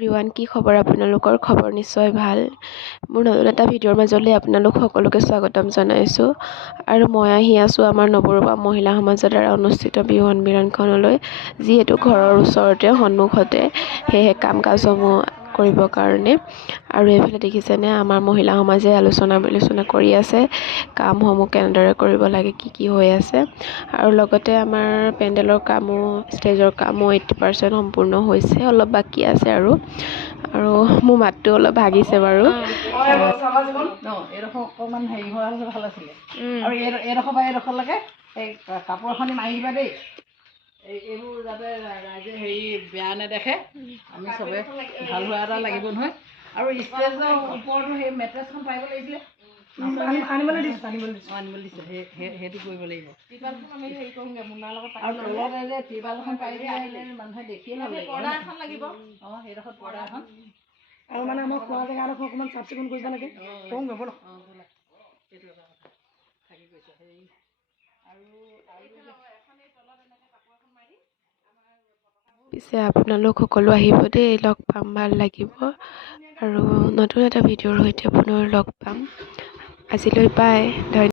Everyone কি খবৰ আপোনালোকৰ খবৰ নিশ্চয় ভাল। মোৰ নতুন এটা ভিডিঅ'ৰ মাজলৈ আপোনালোক সকলোকে স্বাগতম জনাইছোঁ। আৰু মই আহি আছোঁ আমাৰ নৱৰূপা মহিলা সমাজৰ দ্বাৰা অনুষ্ঠিত বিহু সন্মিলনখনলৈ যিহেতু ঘৰৰ ওচৰতে সন্মুখতে। সেয়েহে কাম কাজসমূহ কৰিবৰ কাৰণে। আৰু এইফালে দেখিছেনে আমাৰ মহিলা সমাজে আলোচনা বিলোচনা কৰি আছে কামসমূহ কেনেদৰে কৰিব লাগে কি কি হৈ আছে। আৰু লগতে আমাৰ পেণ্ডেলৰ কামো ষ্টেজৰ কামো এইট্টি পাৰ্চেণ্ট সম্পূৰ্ণ হৈছে অলপ বাকী আছে আৰু। আৰু মোৰ মাতটো অলপ ভাগিছে বাৰু। ন এইডোখৰ অকণমান হেৰি হোৱা হ'লে ভাল আছিলে। আৰু এই এইডোখৰ পৰা এইডোখৰলৈকে এই কাপোৰ এখনি মাৰি দিবা দেই। এইবোৰ যাতে ৰাইজে হেৰি বেয়া নেদেখে। আমি চবে ভাল হোৱা এটা লাগিব নহয়। আৰু ষ্টেজৰ ওপৰতো সেই মেট্ৰেছখন পাৰিব লাগিছিলে আনিবলৈ দিছোঁ আনিবলৈ দিছোঁ। আনিবলৈ দিছোঁ। সেই সেই- সেইটো কৰিব লাগিব। আমি হেৰি কৰোঁগৈ মুনাৰ লগত আৰু তলতে যে টিৰপাল এখন পাৰি দিলে মানুহে দেখিয়ে ভাল লাগিব পৰ্দা এখন লাগিব। অঁ সেইডোখৰত পৰ্দা এখন আৰু মানে আমাৰ খোৱা জেগাডোখৰ অকণমান চাফ চিকুণ কৰিব লাগে। কওঁ গৈ ব'লক। অঁ ব'লা। সেইটো এটা কথা। থাকি গৈছে। হেৰি। আৰু আৰু এখন এই তলত এনেকৈ কাপোৰ এখন মাৰি পিছে আপোনালোক সকলো আহিব দেই লগ পাম ভাল লাগিব। আৰু নতুন এটা ভিডিঅ'ৰ সৈতে পুনৰ লগ পাম। আজিলৈ বাই ধন্যবাদ।